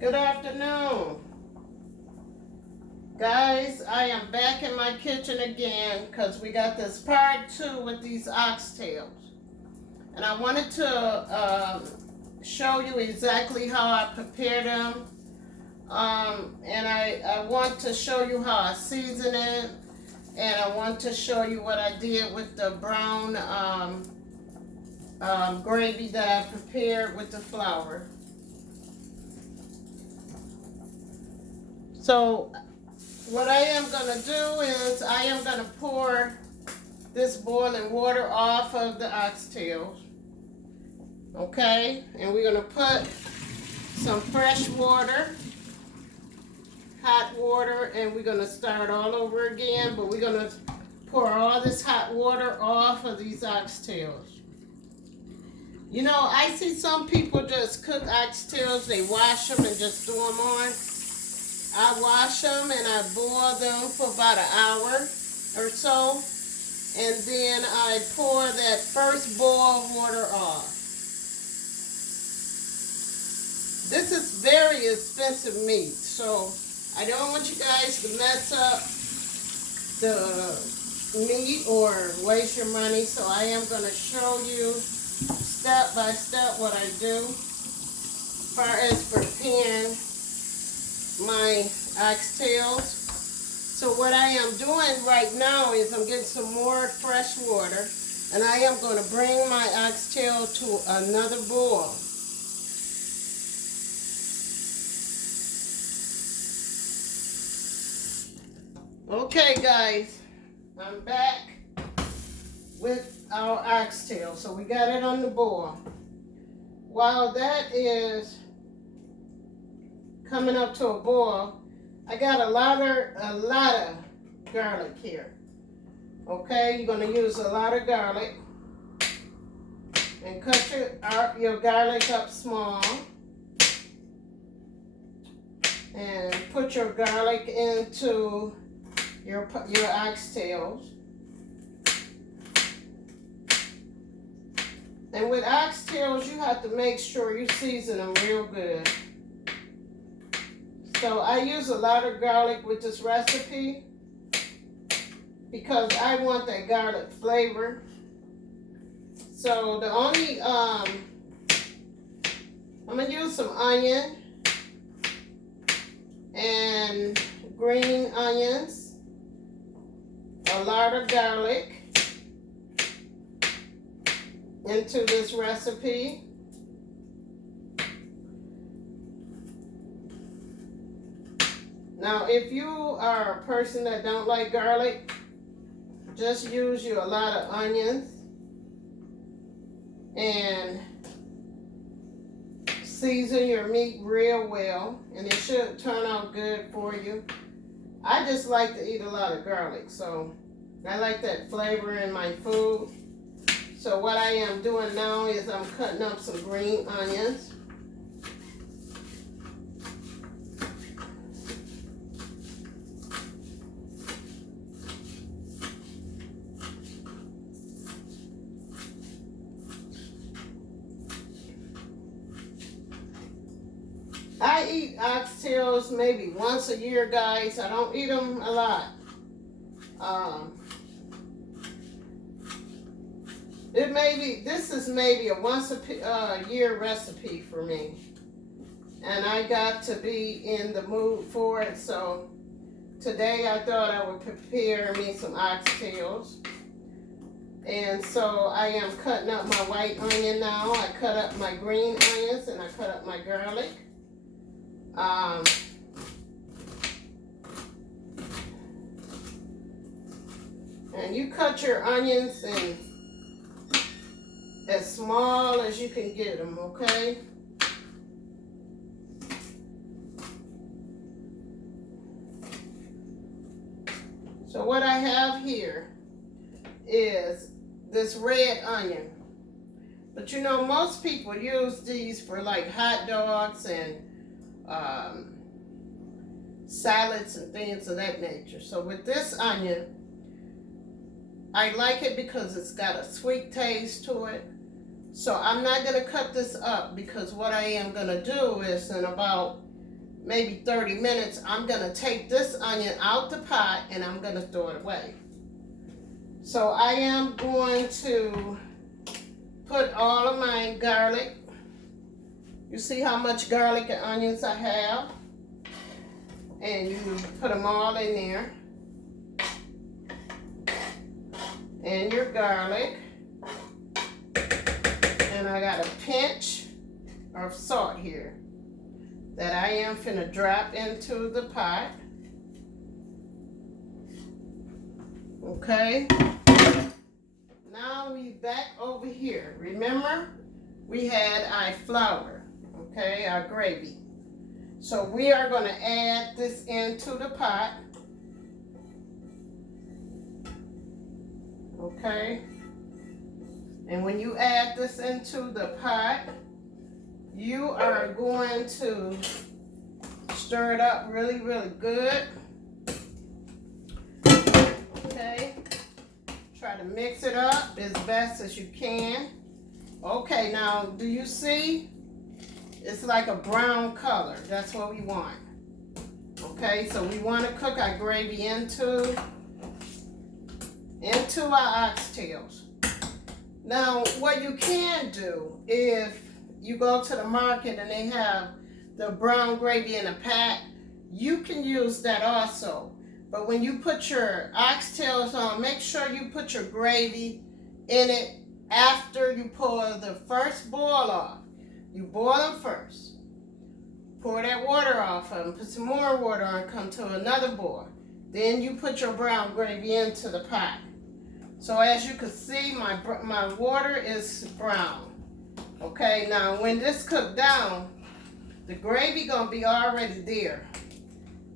Good afternoon. Guys, I am back in my kitchen again because we got this part 2 with these oxtails. And I wanted to show you exactly how I prepare them. And I want to show you how I season it. And I want to show you what I did with the brown gravy that I prepared with the flour. So what I am going to do is I am going to pour this boiling water off of the oxtails. Okay, and we're going to put some fresh water, hot water, and we're going to start all over again, but we're going to pour all this hot water off of these oxtails. You know, I see some people just cook oxtails, they wash them and just throw them on. I wash them and I boil them for about an hour or so, and then I pour that first boiled water off. This is very expensive meat, so I don't want you guys to mess up the meat or waste your money, so I am going to show you step by step what I do as far as preparing my oxtails. So what I am doing right now is I'm getting some more fresh water, and I am going to bring my oxtail to another boil. Okay guys, I'm back with our oxtail. So we got it on the boil. While that is coming up to a boil, I got a lot of garlic here. Okay, you're going to use a lot of garlic, and cut your garlic up small, and put your garlic into your oxtails. And with oxtails, you have to make sure you season them real good. So I use a lot of garlic with this recipe because I want that garlic flavor. So the only, I'm going to use some onion and green onions, a lot of garlic into this recipe. Now, if you are a person that don't like garlic, just use you a lot of onions and season your meat real well, and it should turn out good for you. I just like to eat a lot of garlic, so I like that flavor in my food. So what I am doing now is I'm cutting up some green onions. I eat oxtails maybe once a year, guys. I don't eat them a lot. This is maybe a once a year recipe for me. And I got to be in the mood for it, so today I thought I would prepare me some oxtails. And so I am cutting up my white onion now. I cut up my green onions and I cut up my garlic. And you cut your onions in as small as you can get them, okay? So what I have here is this red onion. But you know, most people use these for like hot dogs and salads and things of that nature. So with this onion, I like it because it's got a sweet taste to it. So I'm not going to cut this up because what I am going to do is in about maybe 30 minutes, I'm gonna take this onion out the pot and I'm gonna throw it away. So I am going to put all of my garlic. You see how much garlic and onions I have? And you put them all in there. And your garlic. And I got a pinch of salt here that I am finna drop into the pot. Okay. Now we back over here. Remember, we had our flour, okay, our gravy. So we are going to add this into the pot. Okay. And when you add this into the pot, you are going to stir it up really, really good. Okay. Try to mix it up as best as you can. Okay, now do you see? It's like a brown color. That's what we want. Okay, so we want to cook our gravy into our oxtails. Now, what you can do, if you go to the market and they have the brown gravy in a pack, you can use that also. But when you put your oxtails on, make sure you put your gravy in it after you pour the first boil off. You boil them first. Pour that water off of them. Put some more water on, come to another boil. Then you put your brown gravy into the pot. So as you can see, my water is brown. Okay, now when this cooked down, the gravy gonna be already there.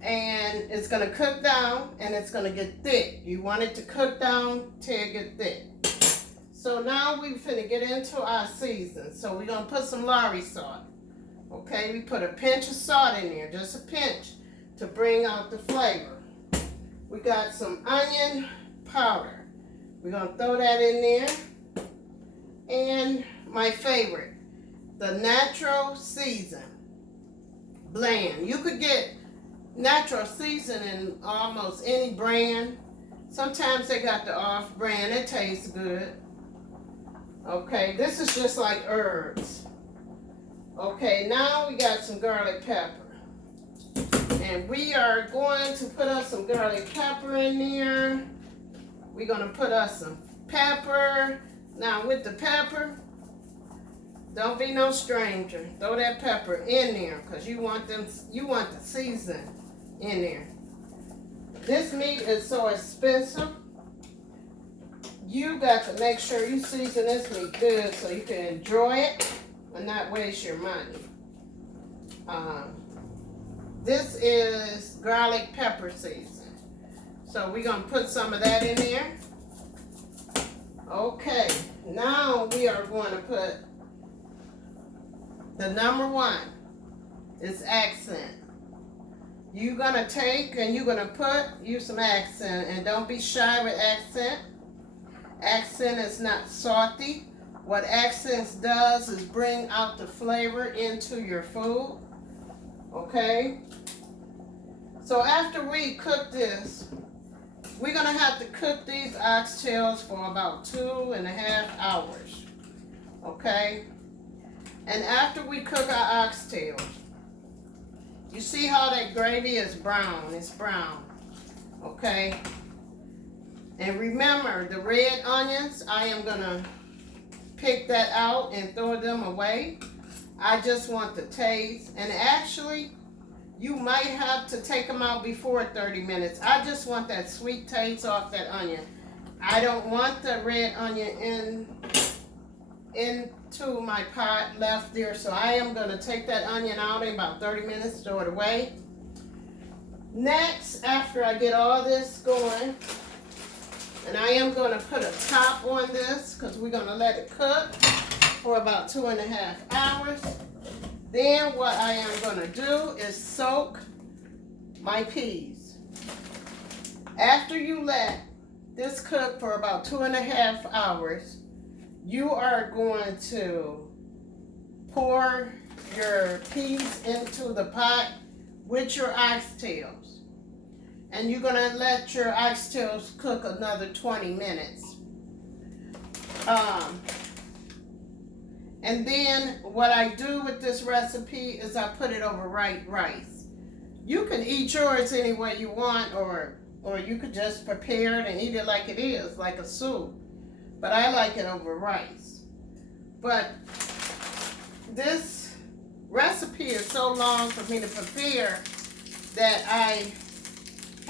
And it's gonna cook down and it's gonna get thick. You want it to cook down till it get thick. So now we finna get into our season. So we're gonna put some Lorry salt. Okay, we put a pinch of salt in there, just a pinch to bring out the flavor. We got some onion powder. We're gonna throw that in there. And my favorite, the natural season blend. You could get natural season in almost any brand. Sometimes they got the off brand. It tastes good. Okay, this is just like herbs. Okay, now we got some garlic pepper. And we are going to put us some garlic pepper in there. We're going to put us some pepper. Now with the pepper, don't be no stranger. Throw that pepper in there because you want the season in there. This meat is so expensive. You got to make sure you season this meat good so you can enjoy it and not waste your money. This is garlic pepper season. So we're going to put some of that in there. Okay, now we are going to put the number one. It's accent. You're going to take and you're going to use some accent, and don't be shy with accent. Accent is not salty. What accents does is bring out the flavor into your food. Okay? So after we cook this, we're going to have to cook these oxtails for about 2.5 hours. Okay? And after we cook our oxtails, you see how that gravy is brown? It's brown. Okay? And remember, the red onions, I am going to pick that out and throw them away. I just want the taste. And actually, you might have to take them out before 30 minutes. I just want that sweet taste off that onion. I don't want the red onion into my pot left there. So I am going to take that onion out in about 30 minutes, throw it away. Next, after I get all this going, and I am going to put a top on this because we're going to let it cook for about 2.5 hours. Then what I am going to do is soak my peas. After you let this cook for about 2.5 hours, you are going to pour your peas into the pot with your oxtails. And you're going to let your oxtails cook another 20 minutes. And then what I do with this recipe is I put it over white rice. You can eat yours any way you want, or you could just prepare it and eat it like it is, like a soup. But I like it over rice. But this recipe is so long for me to prepare that I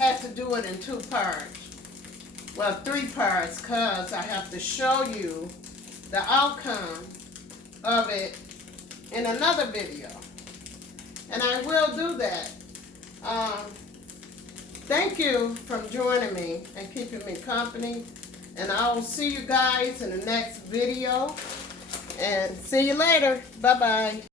had to do it in 2 parts. Well, 3 parts, because I have to show you the outcome of it in another video. And I will do that. Thank you for joining me and keeping me company. And I will see you guys in the next video. And see you later. Bye-bye.